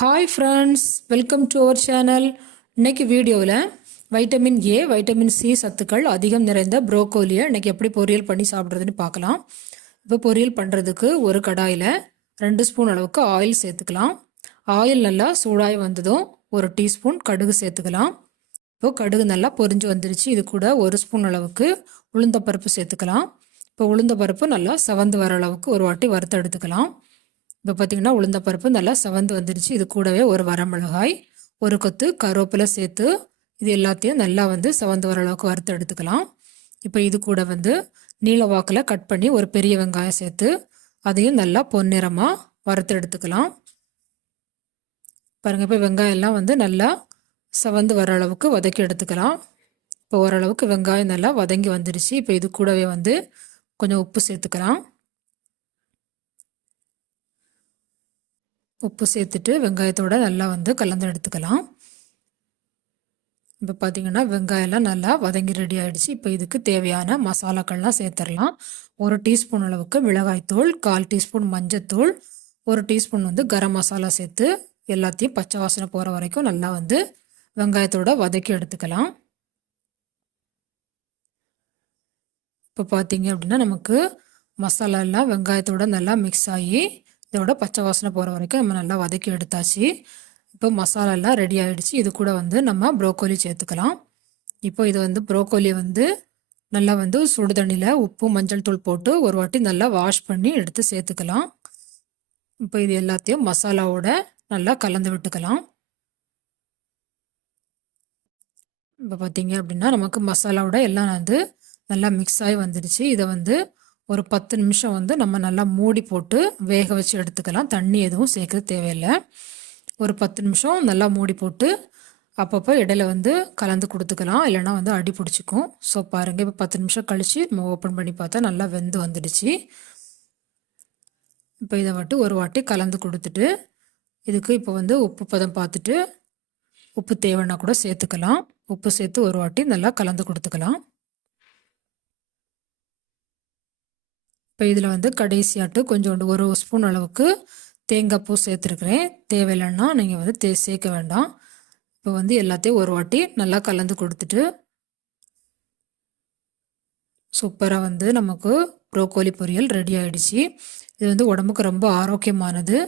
Hi friends, welcome to our channel. இன்னைக்கு வீடியோவில் vitamin A, vitamin C சத்துக்கள் அதிகம் நிறைந்த ப்ரோக்கோலியை இன்னைக்கு எப்படி பொரியல் பண்ணி சாப்பிட்றதுன்னு பார்க்கலாம். இப்போ பொரியல் பண்ணுறதுக்கு ஒரு கடாயில் 2 ஸ்பூன் அளவுக்கு ஆயில் சேர்த்துக்கலாம். ஆயில் நல்லா சூடாகி வந்ததும் 1 டீஸ்பூன் கடுகு சேர்த்துக்கலாம். இப்போ கடுகு நல்லா பொரிஞ்சு வந்துருச்சு. இது கூட 1 ஸ்பூன் அளவுக்கு உளுந்தப்பருப்பு சேர்த்துக்கலாம். இப்போ உளுந்தப்பருப்பு நல்லா செவந்து வர அளவுக்கு ஒரு வாட்டி வறுத்து எடுத்துக்கலாம். இப்போ பார்த்திங்கன்னா உளுந்தப்பருப்பு நல்லா செவந்து வந்துடுச்சு. இது கூடவே ஒரு வரமிளகாய், ஒரு கொத்து கருவேப்பிலை சேர்த்து இது எல்லாத்தையும் நல்லா செவந்து வர அளவுக்கு வறுத்து எடுத்துக்கலாம். இப்போ இது கூட நீல வாக்கில் கட் பண்ணி ஒரு பெரிய வெங்காயம் சேர்த்து அதையும் நல்லா பொன்னிறமாக வறுத்து எடுத்துக்கலாம். பாருங்கள், இப்போ வெங்காயம் எல்லாம் நல்லா செவந்து வர அளவுக்கு வதக்கி எடுத்துக்கலாம். இப்போ ஓரளவுக்கு வெங்காயம் நல்லா வதங்கி வந்துடுச்சு. இப்போ இது கூடவே கொஞ்சம் உப்பு சேர்த்துக்கலாம். உப்பு சேர்த்துட்டு வெங்காயத்தோடு நல்லா கலந்து எடுத்துக்கலாம். இப்போ பார்த்திங்கன்னா வெங்காயம்லாம் நல்லா வதங்கி ரெடி ஆகிடுச்சு. இப்போ இதுக்கு தேவையான மசாலாக்கள்லாம் சேர்த்துடலாம். 1 டீஸ்பூன் அளவுக்கு மிளகாய்த்தூள், 1/4 டீஸ்பூன் மஞ்சத்தூள், 1 டீஸ்பூன் கரம் மசாலா சேர்த்து எல்லாத்தையும் பச்சை வாசனை போகிற வரைக்கும் நல்லா வெங்காயத்தோடு வதக்கி எடுத்துக்கலாம். இப்போ பார்த்திங்க அப்படின்னா நமக்கு மசாலா எல்லாம் வெங்காயத்தோடு நல்லா மிக்ஸ் ஆகி இதோட பச்சை வாசனை போகிற வரைக்கும் நம்ம நல்லா வதக்கி எடுத்தாச்சு. இப்போ மசாலா எல்லாம் ரெடி ஆகிடுச்சு. இது கூட நம்ம ப்ரோக்கோலி சேர்த்துக்கலாம். இப்போ இது ப்ரோக்கோலி நல்லா சுடு தண்ணியில் உப்பு மஞ்சள் தூள் போட்டு ஒரு வாட்டி நல்லா வாஷ் பண்ணி எடுத்து சேர்த்துக்கலாம். இப்போ இது எல்லாத்தையும் மசாலாவோட நல்லா கலந்து விட்டுக்கலாம். இப்போ பார்த்தீங்க அப்படின்னா நமக்கு மசாலாவோட எல்லாம் நல்லா மிக்ஸ் ஆகி வந்துடுச்சு. இதை ஒரு 10 நிமிஷம் நம்ம நல்லா மூடி போட்டு வேக வச்சு எடுத்துக்கலாம். தண்ணி எதுவும் சேர்க்க தேவையில்லை. ஒரு 10 நிமிஷம் நல்லா மூடி போட்டு அப்பப்போ இடையில கலந்து கொடுத்துக்கலாம், இல்லைனா அடி பிடிச்சிக்கும். ஸோ பாருங்கள், இப்போ 10 நிமிஷம் கழித்து நம்ம ஓப்பன் பண்ணி பார்த்தா நல்லா வெந்து வந்துடுச்சு. இப்போ இதை ஒரு வாட்டி கலந்து கொடுத்துட்டு இதுக்கு இப்போ உப்பு பதம் பார்த்துட்டு உப்பு தேவைன்னா கூட சேர்த்துக்கலாம். உப்பு சேர்த்து ஒரு வாட்டி நல்லா கலந்து கொடுத்துக்கலாம். இப்போ இதில் கடைசியாட்டு கொஞ்சோண்டு 1 ஸ்பூன் அளவுக்கு தேங்காய் பூ சேர்த்துருக்குறேன். தேவையில்லைன்னா நீங்கள் சேர்க்க வேண்டாம். இப்போ எல்லாத்தையும் ஒரு வாட்டி நல்லா கலந்து கொடுத்துட்டு சூப்பராக நமக்கு ப்ரோக்கோலி பொரியல் ரெடி ஆகிடுச்சு. இது உடம்புக்கு ரொம்ப ஆரோக்கியமானது.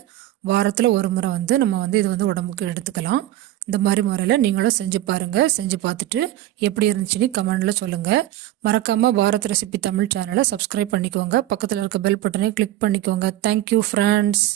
வாரத்தில் ஒரு முறை நம்ம இது உடம்புக்கு எடுத்துக்கலாம். இந்த மாதிரி முறையில் நீங்களும் செஞ்சு பாருங்கள். செஞ்சு பார்த்துட்டு எப்படி இருந்துச்சுன்னு கமெண்டில் சொல்லுங்கள். மறக்காமல் பாரத் ரெசிபி தமிழ் சேனலை சப்ஸ்கிரைப் பண்ணிக்கோங்க. பக்கத்தில் இருக்க பெல் பட்டனை கிளிக் பண்ணிக்கோங்க. Thank you friends.